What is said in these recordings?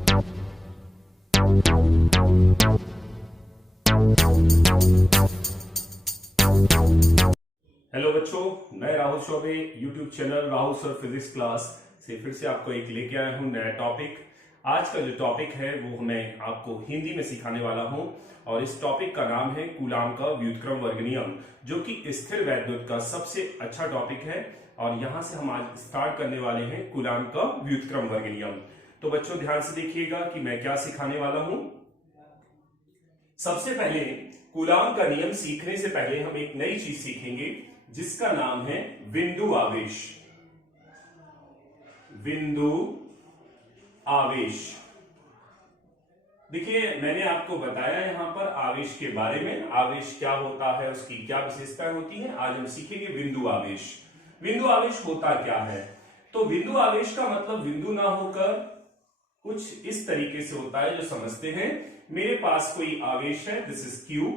Hello बच्चों, मैं Rahul Choubey YouTube channel Rahul sir physics class से फिर से आपको एक लेके आया हूं नया टॉपिक। आज का जो टॉपिक है वो मैं आपको हिंदी में सिखाने वाला हूं और इस टॉपिक का नाम है कूलाम का व्युत्क्रम वर्ग नियम, जो कि स्थिर वैद्युत का सबसे अच्छा टॉपिक है। और यहां से हम आज स्टार्ट करने वाले हैं कूलाम का व्युत्क्रम वर्ग नियम। तो बच्चों ध्यान से देखिएगा कि मैं क्या सिखाने वाला हूं। सबसे पहले कूलाम का नियम सीखने से पहले हम एक नई चीज सीखेंगे जिसका नाम है बिंदु आवेश। बिंदु आवेश, देखिए मैंने आपको बताया यहां पर आवेश के बारे में, आवेश क्या होता है, उसकी क्या विशेषताएं होती हैं। आज हम सीखेंगे बिंदु आवेश। बिंदु आवेश होता क्या है? तो बिंदु आवेश का मतलब बिंदु ना होकर कुछ इस तरीके से होता है जो समझते हैं। मेरे पास कोई आवेश है, दिस इज क्यू,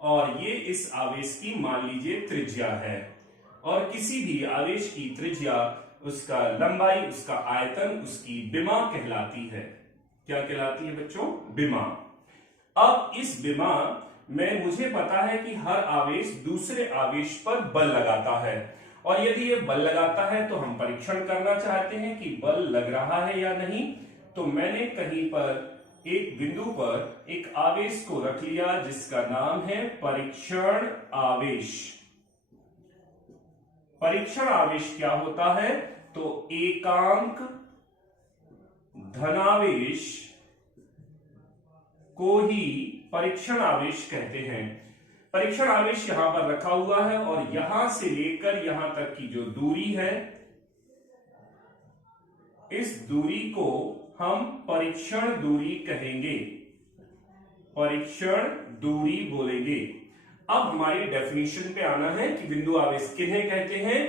और ये इस आवेश की मान लीजिए त्रिज्या है। और किसी भी आवेश की त्रिज्या, उसका लंबाई, उसका आयतन, उसकी विमा कहलाती है। क्या कहलाती है बच्चों? विमा। अब इस विमा में मुझे पता है कि हर आवेश दूसरे आवेश पर बल लगाता है, और यदि ये बल लगाता है तो हम परीक्षण करना चाहते हैं कि बल लग रहा है या नहीं। तो मैंने कहीं पर एक बिंदु पर एक आवेश को रख लिया जिसका नाम है परीक्षण आवेश। परीक्षण आवेश क्या होता है? तो एकांक धनावेश को ही परीक्षण आवेश कहते हैं। परीक्षण आवेश यहां पर रखा हुआ है और यहां से लेकर यहां तक की जो दूरी है, इस दूरी को हम परीक्षण दूरी कहेंगे, परीक्षण दूरी बोलेंगे। अब हमारी डेफिनेशन पे आना है कि बिंदु आवेश किन्हें कहते हैं।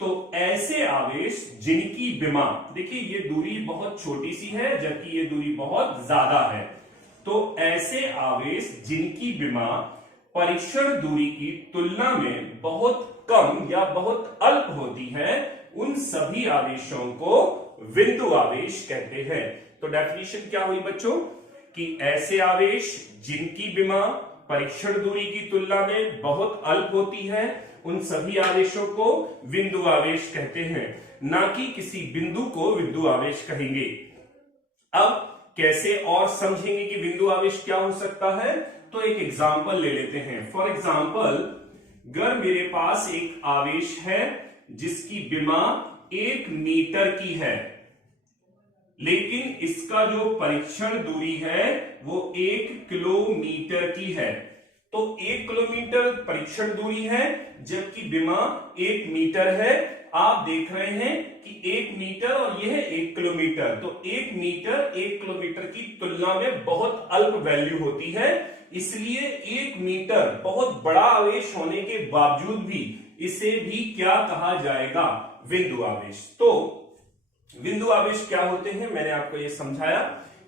तो ऐसे आवेश जिनकी विमा, देखिए ये दूरी बहुत छोटी सी है जबकि ये दूरी बहुत ज्यादा है। तो ऐसे आवेश जिनकी विमा परीक्षण दूरी की तुलना में बहुत कम या बहुत अल्प होती है, उन सभी आवेशों को बिंदु आवेश कहते हैं। तो डेफिनेशन क्या हुई बच्चों? कि ऐसे आवेश जिनकी विमा परीक्षण दूरी की तुलना में बहुत अल्प होती है, उन सभी आवेशों को बिंदु आवेश कहते हैं, ना कि किसी बिंदु को बिंदु आवेश कहेंगे। अब कैसे और समझेंगे कि बिंदु आवेश क्या हो सकता है? तो एक एग्जांपल ले लेते हैं। फॉर एग्जांपल, अगर मेरे पास एक आवेश है जिसकी विमा 1 मीटर की है, लेकिन इसका जो परीक्षण दूरी है वो 1 किलोमीटर की है। तो 1 किलोमीटर परीक्षण दूरी है जबकि विमा 1 मीटर है। आप देख रहे हैं कि 1 मीटर और यह 1 किलोमीटर, तो 1 मीटर 1 किलोमीटर की तुलना में बहुत अल्प वैल्यू होती है। इसलिए 1 मीटर बहुत बड़ा आवेश होने के बावजूद भी इसे भी क्या कहा जाएगा? बिंदु आवेश। तो बिंदु आवेश क्या होते हैं? मैंने आपको यह समझाया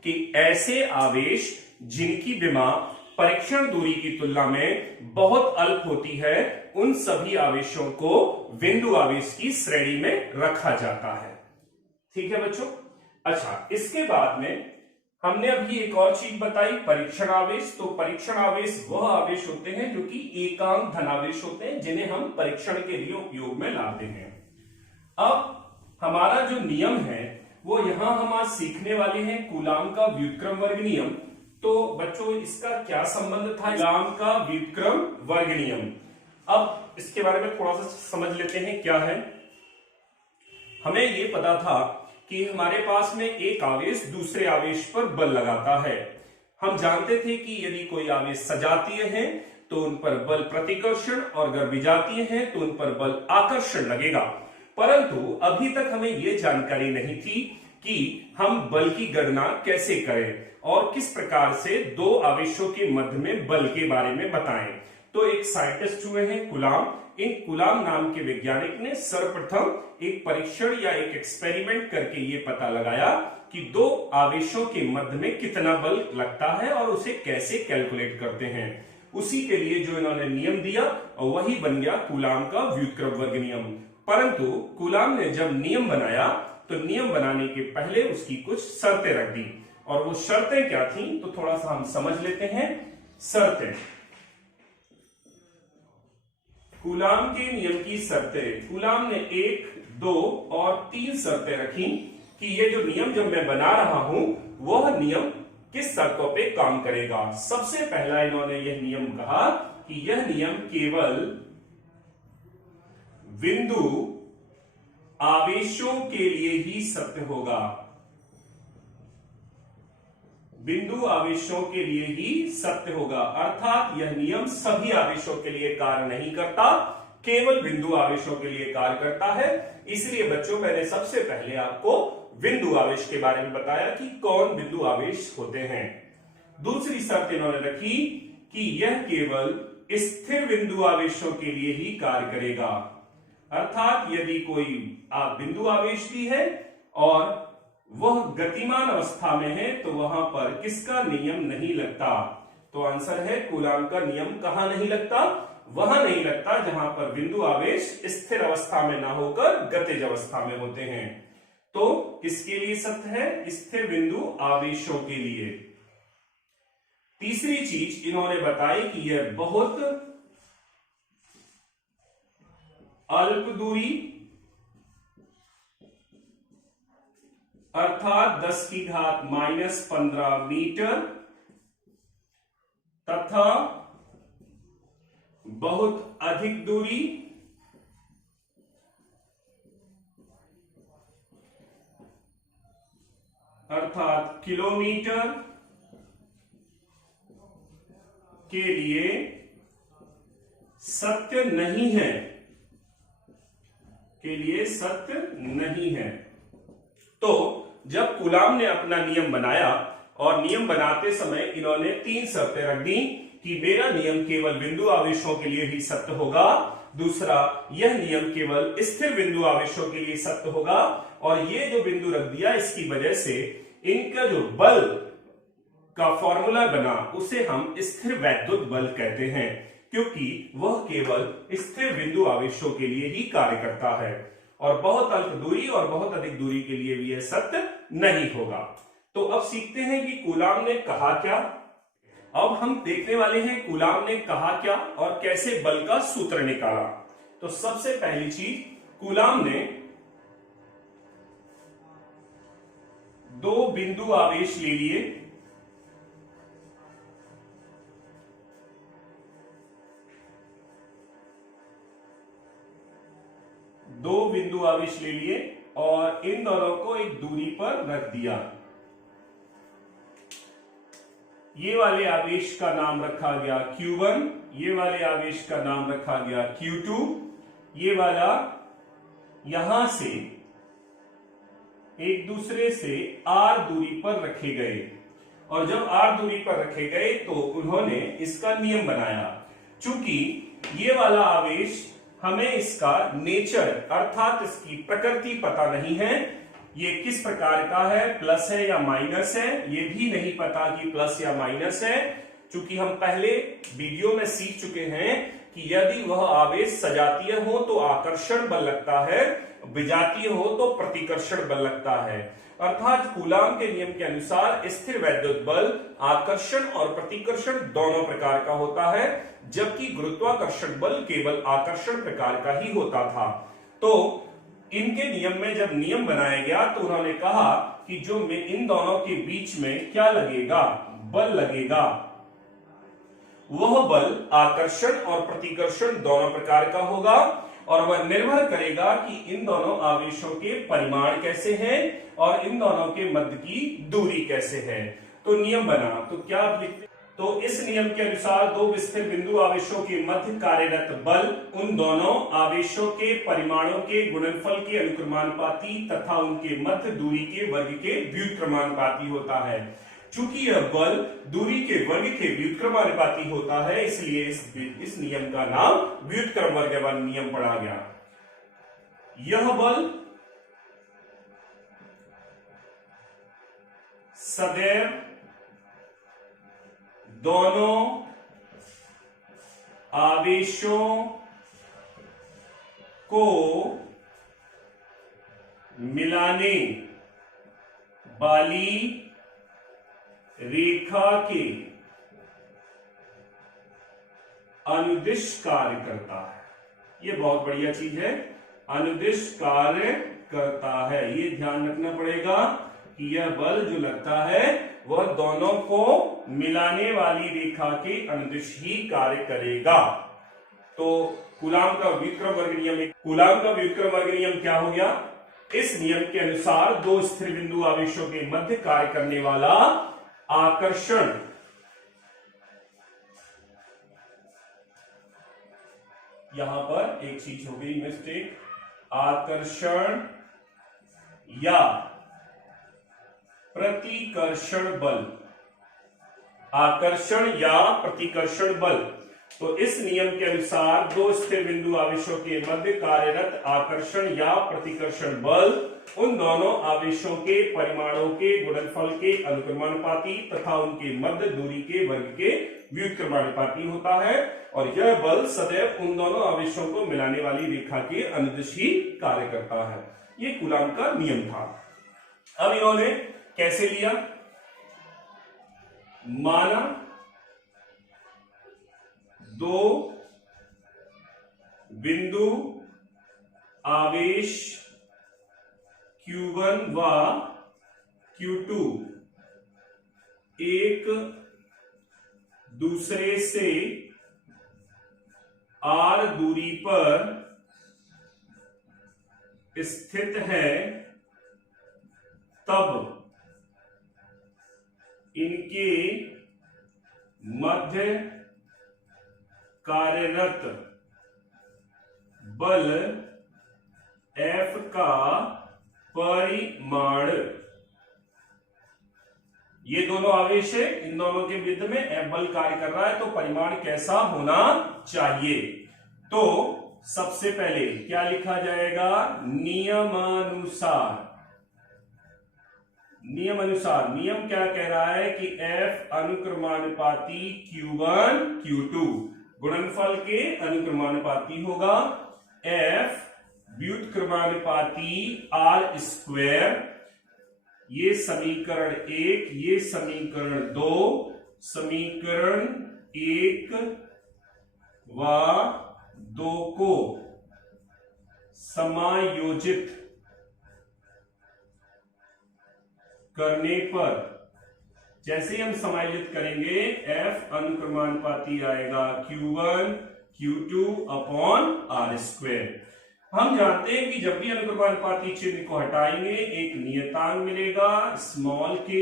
कि ऐसे आवेश जिनकी विमा परीक्षण दूरी की तुलना में बहुत अल्प होती है, उन सभी आवेशों को बिंदु आवेश की श्रेणी में रखा जाता है। ठीक है बच्चों? अच्छा, इसके बाद में हमने अभी एक और चीज बताई, परीक्षण आवेश। तो परीक्षण आवेश वह आवेश होते हैं जो कि एकांक धनावेश होते हैं, जिन्हें हम परीक्षण के लिए उपयोग में लाते हैं। अब हमारा जो नियम है वो यहां हम आज सीखने वाले हैं कूलाम का व्युत्क्रम वर्ग नियम। तो बच्चों इसका क्या संबंध था? कूलाम का व्युत्क्रम वर्ग नियम। अब इसके बारे में थोड़ा सा समझ लेते हैं क्या है। हमें ये पता था कि हमारे पास में एक आवेश दूसरे आवेश पर बल लगाता है। हम जानते थे कि यदि कोई आवेश सजातीय है तो उन पर बल प्रतिकर्षण, और अगर विजातीय है तो उन पर बल आकर्षण लगेगा। परंतु अभी तक हमें यह जानकारी नहीं थी कि हम बल की गणना कैसे करें और किस प्रकार से दो आवेशों के मध्य में बल के बारे में बताएं। तो एक साइंटिस्ट हुए हैं कूलाम। इन कूलाम नाम के वैज्ञानिक ने सर्वप्रथम एक परीक्षण या एक एक्सपेरिमेंट करके ये पता लगाया कि दो आवेशों के मध्य में कितना बल लगता है और उसे कैसे कैलकुलेट करते हैं। उसी के लिए जो इन्होंने नियम दिया वही बन गया कूलाम का व्युत्क्रम वर्ग नियम। परंतु कूलाम ने जब नियम बनाया तो नियम बनाने के पहले उसकी कुछ शर्तें रख दी। और वो शर्तें क्या थी तो थोड़ा सा हम समझ लेते हैं। शर्तें, कूलाम के नियम की शर्तें। कूलाम ने 1, 2 और 3 शर्तें रखी कि ये जो नियम जब मैं बना रहा हूं वह नियम किस शर्तों पे काम करेगा। सबसे पहला इन्होंने यह नियम कहा कि यह नियम केवल बिंदु आवेशों के लिए ही सत्य होगा। बिंदु आवेशों के लिए ही सत्य होगा, अर्थात यह नियम सभी आवेशों के लिए कार्य नहीं करता, केवल बिंदु आवेशों के लिए कार्य करता है। इसलिए बच्चों मैंने सबसे पहले आपको बिंदु आवेश के बारे में बताया कि कौन बिंदु आवेश होते हैं। दूसरी शर्त इन्होंने रखी कि यह केवल स्थिर बिंदु आवेशों के लिए ही कार्य करेगा, अर्थात यदि कोई बिंदु आवेश भी है और वह गतिमान अवस्था में है तो वहां पर किसका नियम नहीं लगता। तो आंसर है कूलाम का नियम कहां नहीं लगता, वहां नहीं लगता जहां पर बिंदु आवेश स्थिर अवस्था में ना होकर गतिज अवस्था में होते हैं। तो किसके लिए सत्य है, स्थिर बिंदु आवेशों के लिए। तीसरी चीज इन्होंने बताई कि यह बहुत अल्प दूरी अर्थात 10⁻⁻15 मीटर तथा बहुत अधिक दूरी अर्थात किलोमीटर के लिए सत्य नहीं है, के लिए सत्य नहीं है। तो जब कूलाम ने अपना नियम बनाया और नियम बनाते समय इन्होंने 3 शर्तें रख दी कि मेरा नियम केवल बिंदु आवेशों के लिए ही सत्य होगा, दूसरा यह नियम केवल स्थिर बिंदु आवेशों के लिए सत्य होगा, और ये जो बिंदु रख दिया इसकी वजह से इनका जो बल का फॉर्मूला बना उसे हम स्थिर वैद्युत बल कहते हैं, क्योंकि वह केवल स्थिर बिंदु आवेशों के लिए ही कार्य करता है और बहुत अल्प दूरी और बहुत अधिक दूरी के लिए भी यह सत्य नहीं होगा। तो अब सीखते हैं कि कूलाम ने कहा क्या। अब हम देखने वाले हैं कूलाम ने कहा क्या और कैसे बल का सूत्र निकाला। तो सबसे पहली चीज, कूलाम ने 2 बिंदु आवेश ले लिए, और इन दोनों को एक दूरी पर रख दिया। ये वाले आवेश का नाम रखा गया Q1, ये वाले आवेश का नाम रखा गया Q2, ये वाला यहां से एक दूसरे से R दूरी पर रखे गए, और जब R दूरी पर रखे गए तो उन्होंने इसका नियम बनाया। चूंकि ये वाला आवेश हमें इसका नेचर अर्थात इसकी प्रकृति पता नहीं है, ये किस प्रकार का है, प्लस है या माइनस है, ये भी नहीं पता कि प्लस या माइनस है। चूंकि हम पहले वीडियो में सीख चुके हैं कि यदि वह आवेश सजातीय हो तो आकर्षण बल लगता है, विजातीय हो तो प्रतिकर्षण बल लगता है। अर्थात कूलाम के नियम के अनुसार स्थिर वैद्युत बल आकर्षण और प्रतिकर्षण दोनों प्रकार का होता है, जबकि गुरुत्वाकर्षण बल केवल आकर्षण प्रकार का ही होता था। तो इनके नियम में जब नियम बनाया गया तो उन्होंने कहा कि जो इन दोनों के बीच में क्या लगेगा, बल लगेगा, वह बल आकर्षण और प्रतिकर्षण दोनों प्रकार का होगा, और वह निर्भर करेगा कि इन दोनों आवेशों के परिमाण कैसे हैं और इन दोनों के मध्य की दूरी कैसे है। तो नियम बना, तो क्या लिखते, तो इस नियम के अनुसार 2 स्थिर बिंदु आवेशों के मध्य कार्यरत बल उन दोनों आवेशों के परिमाणों के गुणनफल के अनुक्रमानुपाती तथा उनके मध्य दूरी के वर्ग के व्युत्क्रमानुपाती होता है। चूंकि यह बल दूरी के वर्ग के व्युत्क्रमानुपाती होता है, इसलिए इस नियम का नाम व्युत्क्रम वर्गवान नियम पढ़ा गया। यह बल सदैव दोनों आवेशों को मिलाने वाली रेखा के अनुदिश कार्य करता है। ये बहुत बढ़िया चीज है, अनुदिश कार्य करता है। ये ध्यान रखना पड़ेगा कि यह बल जो लगता है वह दोनों को मिलाने वाली रेखा के अनुदिश ही कार्य करेगा। तो कूलाम का व्युत्क्रम वर्ग नियम, कूलाम का व्युत्क्रम वर्ग नियम क्या हो गया? इस नियम के अनुसार दो स्थिर बिंदु आवेशों के मध्य कार्य करने वाला आकर्षण यहां पर एक चीज हो गई मिस्टेक, आकर्षण या प्रतिकर्षण बल, आकर्षण या प्रतिकर्षण बल। तो इस नियम के अनुसार दो स्थिर बिंदु आवेशों के मध्य कार्यरत आकर्षण या प्रतिकर्षण बल उन दोनों आवेशों के परिमाणों के गुणनफल के अनुक्रमानुपाती तथा उनके मध्य दूरी के वर्ग के व्युत्क्रमानुपाती होता है, और यह बल सदैव उन दोनों आवेशों को मिलाने वाली रेखा के अनुदिश ही कार्य करता है। ये कूलाम का नियम था। अब इन्होंने कैसे लिया? माना दो बिंदु आवेश Q1 व Q2 एक दूसरे से r दूरी पर स्थित है, तब इनके मध्य कार्यरत बल F का परिमाण, ये दोनों आवेश है, इन दोनों के मध्य में F बल कार्य कर रहा है, तो परिमाण कैसा होना चाहिए? तो सबसे पहले क्या लिखा जाएगा? नियमानुसार। नियम अनुसार, नियम क्या कह रहा है कि F अनुक्रमानुपाती Q1 Q2 गुणनफल के अनुक्रमानुपाती होगा, F व्युत्क्रमानुपाती R स्क्वायर। ये समीकरण 1, ये समीकरण 2, समीकरण 1 व 2 को समायोजित करने पर, जैसे हम समायोजित करेंगे F अनुक्रमानुपाती आएगा Q1 Q2 upon R square. हम जानते हैं कि जब भी अनुक्रमानुपाती चिन्ह को हटाएंगे एक नियतांक मिलेगा स्मॉल k,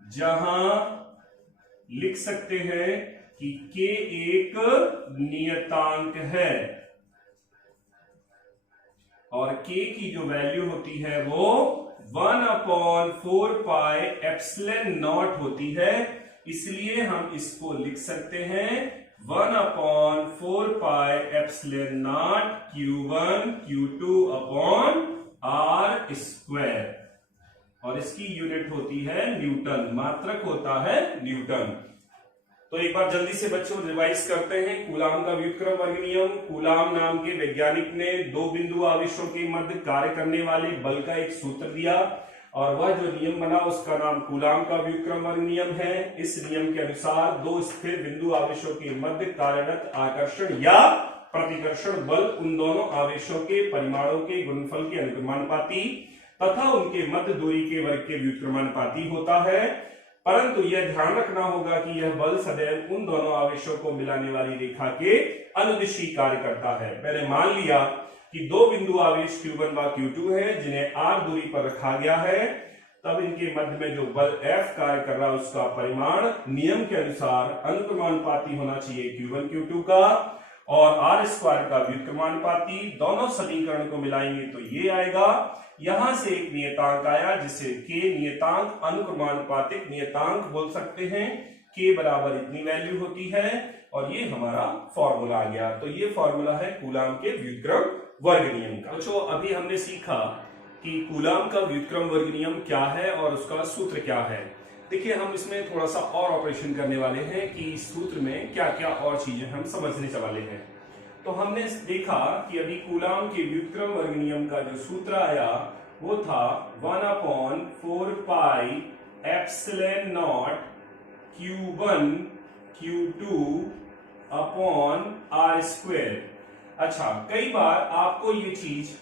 जहां लिख सकते हैं कि k एक नियतांक है और k की जो वैल्यू होती है वो 1/4 पाई एप्सिलॉन नॉट होती है। इसलिए हम इसको लिख सकते हैं 1/4 pi epsilon not Q1 Q2 upon R square, और इसकी यूनिट होती है न्यूटन, मात्रक होता है न्यूटन। तो एक बार जल्दी से बच्चों रिवाइज करते हैं कूलाम का व्युत्क्रम वर्ग नियम। कूलाम नाम के वैज्ञानिक ने दो बिंदु आवेशों के मध्य कार्य करने वाले बल का एक सूत्र दिया, और वह जो नियम बना उसका नाम कूलाम का व्युत्क्रम वर्ग नियम है। इस नियम के अनुसार दो स्थिर बिंदु आवेशों के मध्य कार्यरत आकर्षण या प्रतिकर्षण बल उन दोनों आवेशों के परिमाणों के गुणनफल के अनुक्रमानुपाती तथा उनके मध्य दूरी के वर्ग के व्युत्क्रमानुपाती होता है। परंतु यह ध्यान रखना होगा कि यह बल सदैव उन दोनों आवेशों को मिलाने वाली रेखा के अनुदिशी कार्य करता है। मैंने मान लिया कि दो बिंदु आवेश Q1 व Q2 है जिन्हें R दूरी पर रखा गया है, तब इनके मध्य में जो बल F कार्य कर रहा है उसका परिमाण नियम के अनुसार अनुक्रमानुपाती होना चाहिए Q1 Q2 का, और R स्क्वायर का व्युत्क्रमानुपाती। दोनों समीकरण को मिलाएंगे तो ये आएगा। यहां से एक नियतांक आया जिसे K नियतांक अनुक्रमानुपातिक नियतांक बोल सकते हैं। K बराबर इतनी वैल्यू होती है, और ये हमारा फॉर्मूला आ गया। तो ये फॉर्मूला है कूलाम के व्युत्क्रम वर्ग नियम का। बच्चों अभी हमने सीखा कि कूलाम का व्युत्क्रम वर्ग नियम क्या है और उसका सूत्र क्या है। देखिए हम इसमें थोड़ा सा और ऑपरेशन करने वाले हैं कि इस सूत्र में क्या क्या और चीजें हम समझने वाले हैं। तो हमने देखा कि अभी कूलाम के व्युत्क्रम वर्ग नियम का जो सूत्र आया वो था 1/4 pi epsilon not Q1 Q2 upon r square. अच्छा, कई बार आपको ये चीज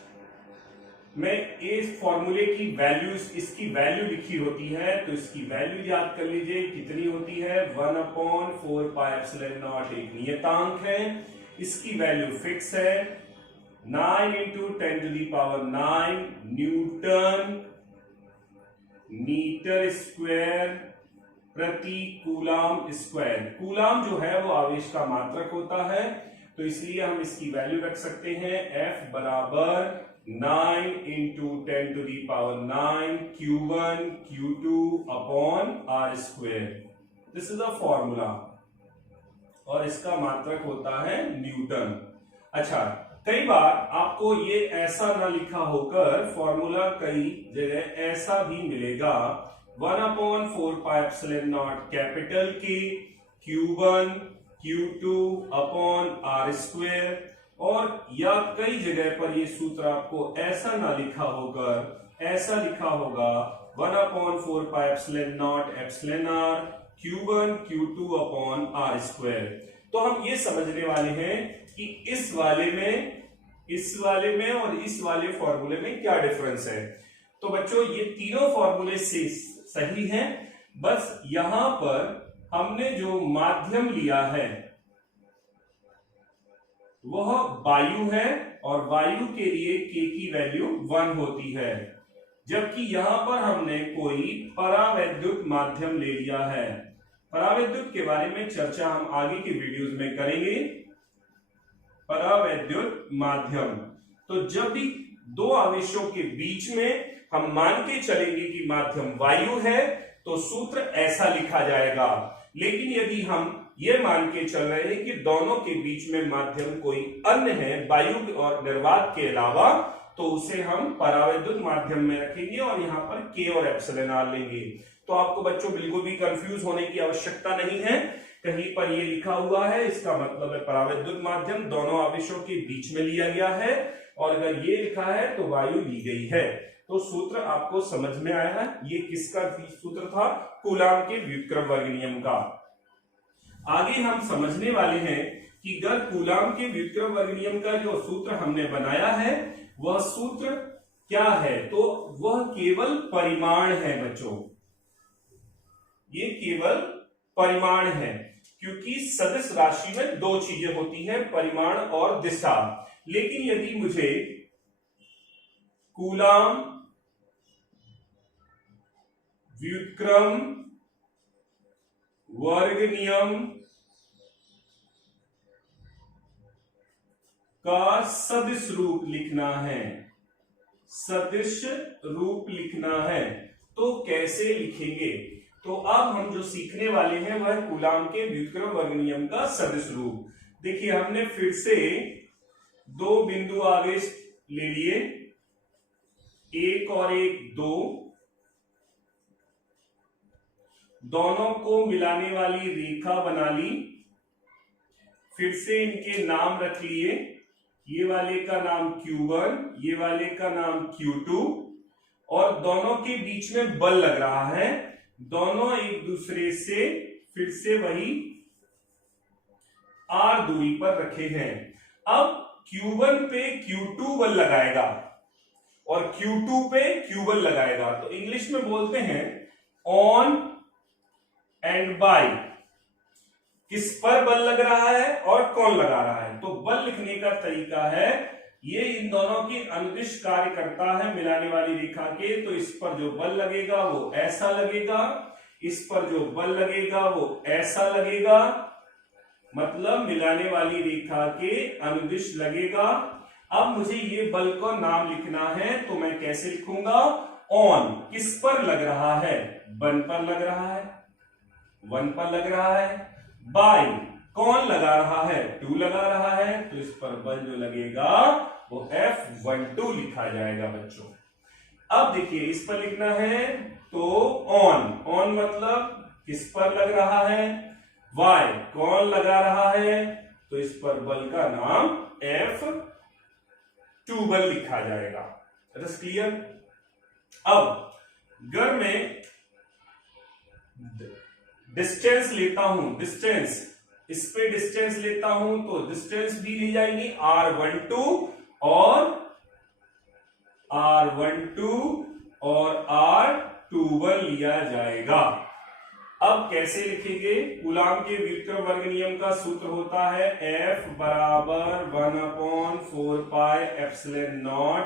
मैं इस फॉर्मूले की वैल्यूज, इसकी वैल्यू लिखी होती है, तो इसकी वैल्यू याद कर लीजिए कितनी होती है, 1/4πε0 एक नियतांक है, इसकी वैल्यू फिक्स है 9 × 10⁹ न्यूटन मीटर स्क्वायर प्रति कूलाम स्क्वायर। कूलाम जो है वो आवेश का मात्रक होता है, तो इसलिए हम इसकी वैल्यू रख सकते हैं F बराबर 9 × 10⁹ Q1 Q2 upon r square. This is a formula और इसका मात्रक होता है न्यूटन। अच्छा, कई बार आपको ये ऐसा ना लिखा होकर फॉर्मूला कई जगह ऐसा भी मिलेगा 1/4πε0 कैपिटल की Q1 Q2 upon r square, और या कई जगह पर ये सूत्र आपको ऐसा ना लिखा होकर ऐसा लिखा होगा 1/4πε0 epsilon r Q1 Q2 upon r square. तो हम ये समझने वाले हैं कि इस वाले में और इस वाले फॉर्मूले में क्या डिफरेंस है। तो बच्चों ये तीनों फॉर्मूले से सही हैं, बस यहां पर हमने जो माध्यम लिया है वह वायु है, और वायु के लिए k की वैल्यू 1 होती है, जबकि यहां पर हमने कोई परावैद्युत माध्यम ले लिया है। परावैद्युत के बारे में चर्चा हम आगे के वीडियोस में करेंगे। परावैद्युत माध्यम, तो जब भी दो आवेशों के बीच में हम मान के चलेंगे कि माध्यम वायु है तो सूत्र ऐसा लिखा जाएगा, लेकिन यदि हम ये मान के चल रहे हैं कि दोनों के बीच में माध्यम कोई अन्य है वायु और निर्वात के अलावा, तो उसे हम परावैद्युत माध्यम में रखेंगे और यहाँ पर K और एप्सिलॉन r लेंगे। तो आपको बच्चों बिल्कुल भी कंफ्यूज होने की आवश्यकता नहीं है, कहीं पर ये लिखा हुआ है इसका मतलब है परावैद्युत माध्यम दोनों आवेशों के बीच में लिया गया है, और अगर ये लिखा है तो वायु ली गई है। तो सूत्र आपको समझ में आया है, ये किसका सूत्र था, कूलाम के व्युत्क्रम वर्ग नियम का। आगे हम समझने वाले हैं कि अगर कूलाम के व्युत्क्रम वर्ग नियम का जो सूत्र हमने बनाया है वह सूत्र क्या है, तो वह केवल परिमाण है बच्चों, ये केवल परिमाण है, क्योंकि सदिश राशि में दो चीजें होती हैं, परिमाण और दिशा। लेकिन यदि मुझे कूलाम व्युत्क्रम वर्ग नियम का सदिश रूप लिखना है, सदिश रूप लिखना है, तो कैसे लिखेंगे। तो अब हम जो सीखने वाले हैं वह कूलाम के व्युत्क्रम वर्ग नियम का सदिश रूप। देखिए हमने फिर से दो बिंदु आवेश ले लिए, एक और एक, दो, दोनों को मिलाने वाली रेखा बना ली, फिर से इनके नाम रख लिए, ये वाले का नाम Q1, ये वाले का नाम Q2, और दोनों के बीच में बल लग रहा है, दोनों एक दूसरे से फिर से वही R दूरी पर रखे हैं। अब Q1 पे Q2 बल लगाएगा और Q2 पे Q1 लगाएगा, तो इंग्लिश में बोलते हैं ऑन एंड बाय। किस पर बल लग रहा है और कौन लगा रहा है, तो बल लिखने का तरीका है, ये इन दोनों की अनुदिश कार्य करता है मिलाने वाली रेखा के, तो इस पर जो बल लगेगा वो ऐसा लगेगा, इस पर जो बल लगेगा वो ऐसा लगेगा, मतलब मिलाने वाली रेखा के अनुदिश लगेगा। अब मुझे ये बल को नाम लिखना है, तो मैं कैसे लिखूंगा, ऑन किस पर लग रहा है, 1 पर लग रहा है, 1 पर लग रहा है, बाय कौन लगा रहा है, 2 लगा रहा है, तो इस पर बल जो लगेगा वो F12 लिखा जाएगा बच्चों। अब देखिए इस पर लिखना है तो ऑन, ऑन मतलब किस पर लग रहा है, Y कौन लगा रहा है, तो इस पर बल का नाम F2 बल लिखा जाएगा। क्लियर। अब अगर मैं डिस्टेंस लेता हूं, डिस्टेंस, इस पे डिस्टेंस लेता हूं तो डिस्टेंस भी ली जाएगी R12 और R21 लिया जाएगा। अब कैसे लिखेंगे? कूलाम के व्युत्क्रम वर्ग नियम का सूत्र होता है F बराबर 1/4 pi epsilon not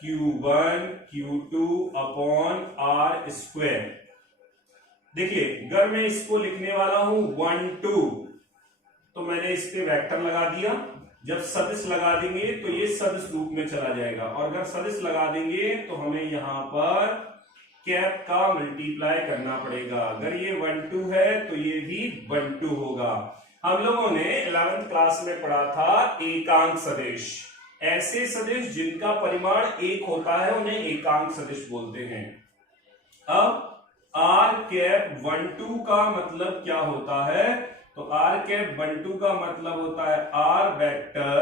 Q1 Q2 upon R square. देखिए अगर मैं इसको लिखने वाला हूं 1 2 तो मैंने इस पे वेक्टर लगा दिया। जब सदिश लगा देंगे तो ये सदिश रूप में चला जाएगा, और अगर सदिश लगा देंगे तो हमें यहां पर कैप का मल्टीप्लाई करना पड़ेगा। अगर ये 1 2 है तो ये भी 1 2 होगा। हम लोगों ने 11th क्लास में पढ़ा था एकांक सदिश। ऐसे सदिश जिनका परिमाण एक होता है उन्हें एकांक सदिश बोलते हैं। अब आर कैप 1 2 का मतलब क्या होता है? तो आर कैप 1 2 का मतलब होता है r vector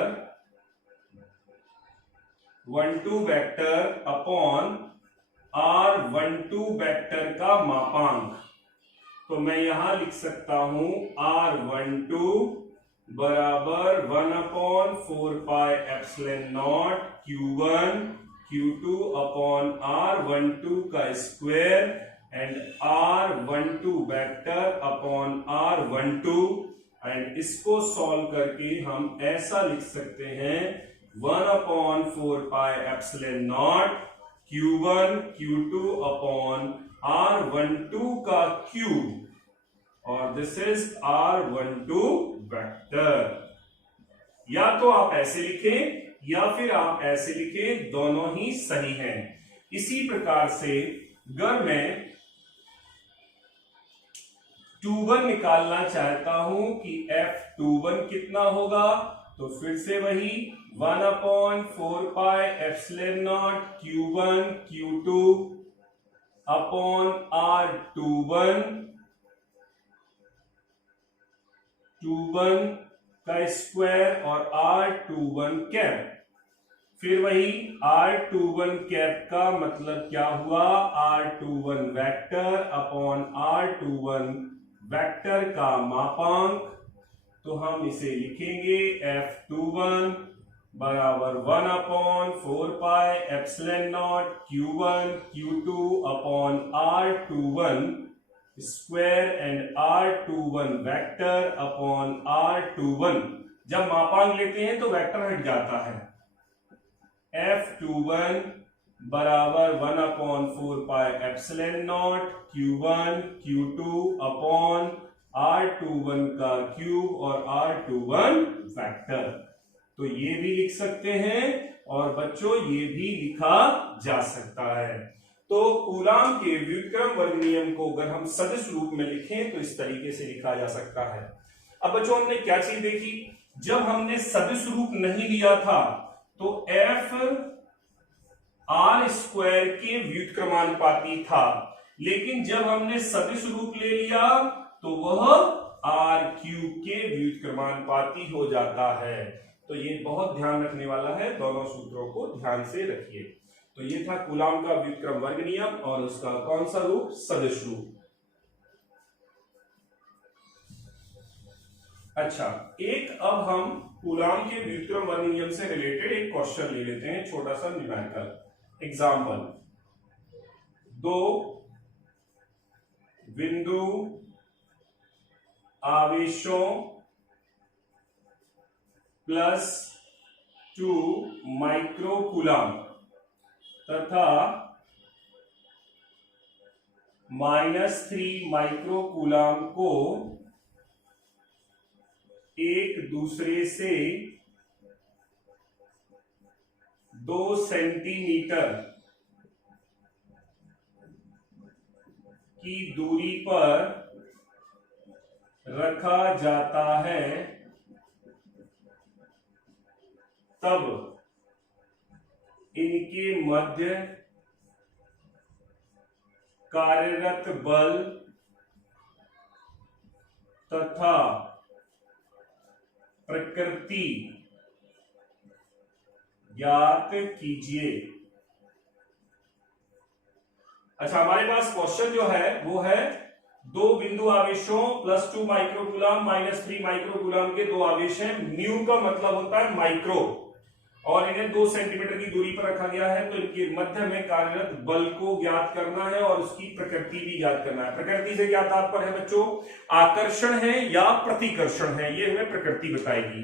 1 2 vector upon R12 vector का मापांक। तो मैं यहां लिख सकता हूं R12 बराबर 1/4 pi epsilon not Q1 Q2 upon R12 का square and R12 vector upon R12, and इसको सॉल्व करके हम ऐसा लिख सकते हैं 1/4 pi epsilon not Q1 Q2 upon R12 का क्यूब और दिस इज R12 वेक्टर। या तो आप ऐसे लिखें या फिर आप ऐसे लिखें, दोनों ही सही हैं। इसी प्रकार से अगर मैं 21 निकालना चाहता हूं कि F21 कितना होगा, तो फिर से वही 1/4 pi epsilon not Q1 Q2 upon R21 का स्क्वायर और R21 कैप। फिर वही R21 कैप का मतलब क्या हुआ? R21 vector upon R21 vector का मापांक। तो हम इसे लिखेंगे F21 बराबर 1/4 pi epsilon not Q1 Q2 upon R21 square and R21 vector upon R21। जब मापांक लेते हैं तो वेक्टर हट जाता है। F21 बराबर 1/4 pi epsilon not Q1 Q2 upon R21 का क्यूब और R21 वेक्टर। तो ये भी लिख सकते हैं और बच्चों ये भी लिखा जा सकता है। तो कूलाम के व्युत्क्रम वर्ग नियम को अगर हम सदिश रूप में लिखें तो इस तरीके से लिखा जा सकता है। अब बच्चों हमने क्या चीज देखी? जब हमने सदिश रूप नहीं लिया था तो F R स्क्वायर के व्युत्क्रमानुपाती था, लेकिन जब हमने सदिश रूप ले लिया तो वह R क्यूब के व्युत्क्रमानुपाती हो जाता है। तो ये बहुत ध्यान रखने वाला है, दोनों सूत्रों को ध्यान से रखिए। तो ये था कूलाम का व्युत्क्रम वर्ग नियम और उसका कौन सा रूप? सदिश रूप। अच्छा, एक अब हम कूलाम के व्युत्क्रम वर्ग नियम से रिलेटेड एक क्वेश्चन ले लेते हैं, छोटा सा न्यूमेरिकल एग्जांपल। दो बिंदु आवेशों +2 माइक्रो कूलाम तथा -3 माइक्रो कूलाम को एक दूसरे से 2 सेंटीमीटर की दूरी पर रखा जाता है, तब इनके मध्य कार्यरत बल तथा प्रकृति ज्ञात कीजिए। अच्छा, हमारे पास क्वेश्चन जो है वो है दो बिंदु आवेशों +2 माइक्रोकूलम -3 माइक्रोकूलम के दो आवेश हैं। म्यू का मतलब होता है माइक्रो, और इन्हें 2 सेंटीमीटर की दूरी पर रखा गया है। तो इनके मध्य में कार्यरत बल को ज्ञात करना है और उसकी प्रकृति भी ज्ञात करना है। प्रकृति से क्या तात्पर्य है बच्चों? आकर्षण है या प्रतिकर्षण है, ये हमें प्रकृति बताएगी।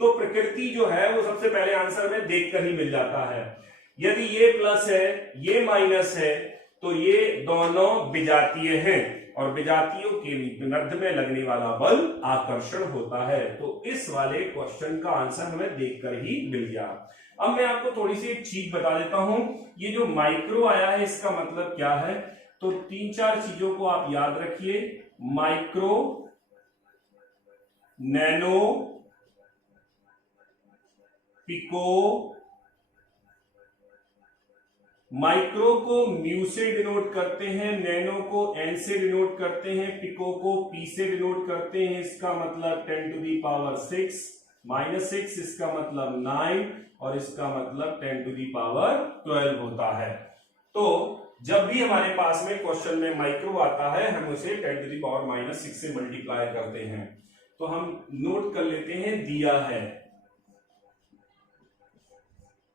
तो प्रकृति जो है वो सबसे पहले आंसर में देखकर ही मिल जाता है। यदि ये प्लस है ये माइनस है तो ये दोनों विजातीय हैं, और विजातियों के मध्य में लगने वाला बल आकर्षण होता है। तो इस वाले क्वेश्चन का आंसर हमें देखकर ही मिल गया। अब मैं आपको थोड़ी सी एक चीज बता देता हूं, ये जो माइक्रो आया है इसका मतलब क्या है। तो 3-4 चीजों को आप याद रखिए। Micro, nano, pico. माइक्रो को म्यू से डिनोट करते हैं, नैनो को एन से डिनोट करते हैं, पिको को पी से डिनोट करते हैं। इसका मतलब 10⁻6 -6, इसका मतलब 9, और इसका मतलब 10⁻12 होता है। तो जब भी हमारे पास में क्वेश्चन में माइक्रो आता है हम उसे 10⁻6 से मल्टीप्लाई करते हैं। तो हम नोट कर लेते हैं, दिया है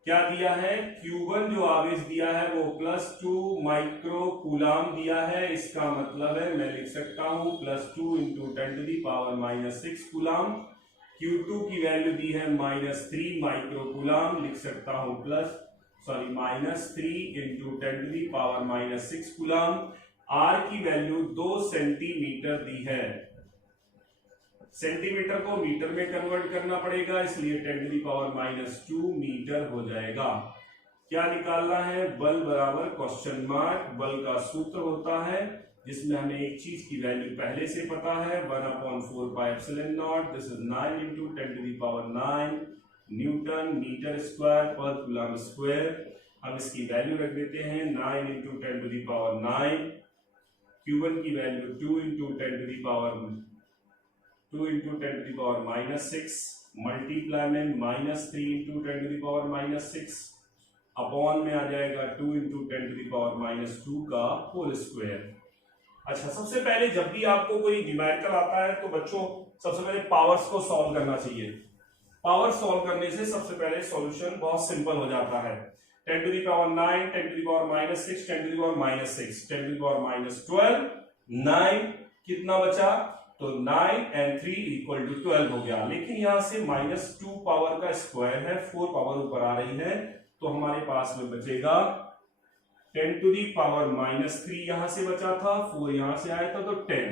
क्या दिया है, Q1 जो आवेश दिया है वो +2 माइक्रोकूलम दिया है। इसका मतलब है मैं लिख सकता हूं +2 × 10⁻6 कूलम। Q2 की वैल्यू दी है -3 माइक्रोकूलम, लिख सकता हूं -3 × 10⁻6 कूलम। R की वैल्यू 2 सेंटीमीटर दी है। सेंटीमीटर को मीटर में कन्वर्ट करना पड़ेगा, इसलिए 10⁻2 मीटर हो जाएगा। क्या निकालना है, बल बराबर क्वेश्चन मार्क। बल का सूत्र होता है जिसमें हमें एक चीज की वैल्यू पहले से पता है, 1/4πε0। This is 9 × 10⁹ newton metre square पर कूलम स्क्वायर। हम इसकी वैल्यू रख देते हैं 9 × 10⁹। Q1 की वैल्यू 2 × 10⁻6 मल्टीप्लाई में -3 × 10⁻6 अपॉन में आ जाएगा 2 × 10⁻2 का होल स्क्वायर। अच्छा, सबसे पहले जब भी आपको कोई न्यूमेरिकल आता है तो बच्चों सबसे पहले पावर्स को सॉल्व करना चाहिए। पावर सॉल्व करने से सबसे पहले सॉल्यूशन बहुत सिंपल हो जाता है। 10⁹, 10⁻6, 10⁻6, 10⁻12, 9 कितना बचा, तो 9 और 3 = 12 हो गया। लेकिन यहां से -2 पावर का स्क्वायर है, 4 पावर ऊपर आ रही है, तो हमारे पास में बचेगा 10⁻³ यहां से बचा था, 4 यहां से आया था, तो 10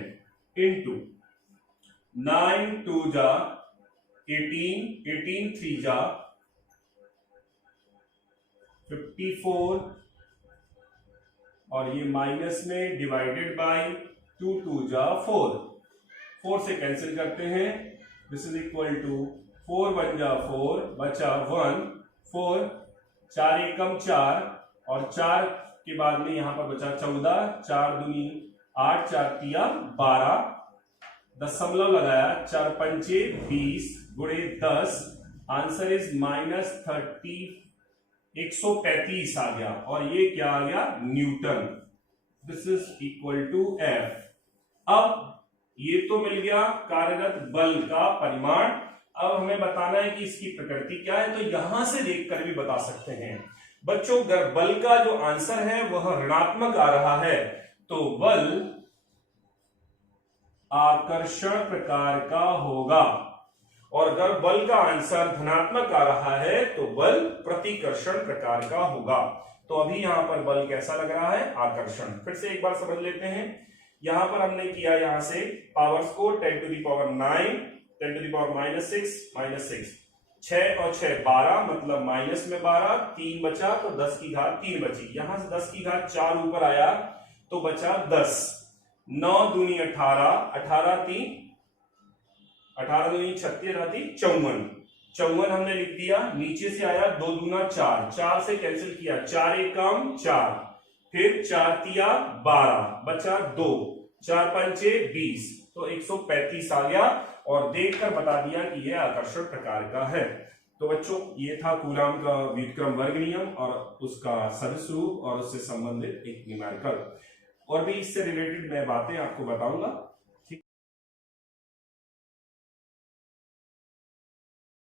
× 9 2 जा 18, 18 3 जा 54, और ये माइनस में डिवाइडेड बाय 2 2 जा 4, 4 से कैंसिल करते हैं। दिस इज इक्वल टू 4 1 जा 4, बचा 1, 4 4 एकम 4, और 4 के बाद में यहां पर बचा 14, 4 दूनी 8, 4 तिया 12, दशमलव लगाया, 4 पंचे 20 गुणे 10, आंसर इज -30, 135 आ गया, और ये क्या आ गया, newton. This is equal to F। अब ये तो मिल गया कार्यरत बल का परिमाण। अब हमें बताना है कि इसकी प्रकृति क्या है, तो यहां से देखकर भी बता सकते हैं। बच्चों, अगर बल का जो आंसर है वह ऋणात्मक आ रहा है तो बल आकर्षण प्रकार का होगा, और अगर बल का आंसर धनात्मक आ रहा है तो बल प्रतिकर्षण प्रकार का होगा। तो अभी यहां पर बल कैसा लग रहा है, आकर्षण। फिर से एक बार समझ लेते हैं। यहां पर हमने किया, यहां से पावर्स को 10⁹9, 10⁻6 6 और 6 12, मतलब माइनस में 12, 3 बचा तो 10 की घात 3 बची। यहां से 10 की घात 4 ऊपर आया तो बचा 10, 9 दूनी 18, 18 3 18 दूनी 36, 54, 54 हमने लिख दिया। नीचे से आया 2 दूना 4, 4 से कैंसिल किया, 4 एकम 4, फिर 4 तिया 12, बचा 2, 4 पंचे 20, तो 135 आ गया, और देखकर बता दिया कि यह आकर्षण प्रकार का है। तो बच्चों, ये था कूलॉम का व्युत्क्रम वर्ग नियम और उसका सदिश रूप और उससे संबंधित एक न्यूमेरिकल। और भी इससे रिलेटेड मैं बातें आपको बताऊंगा।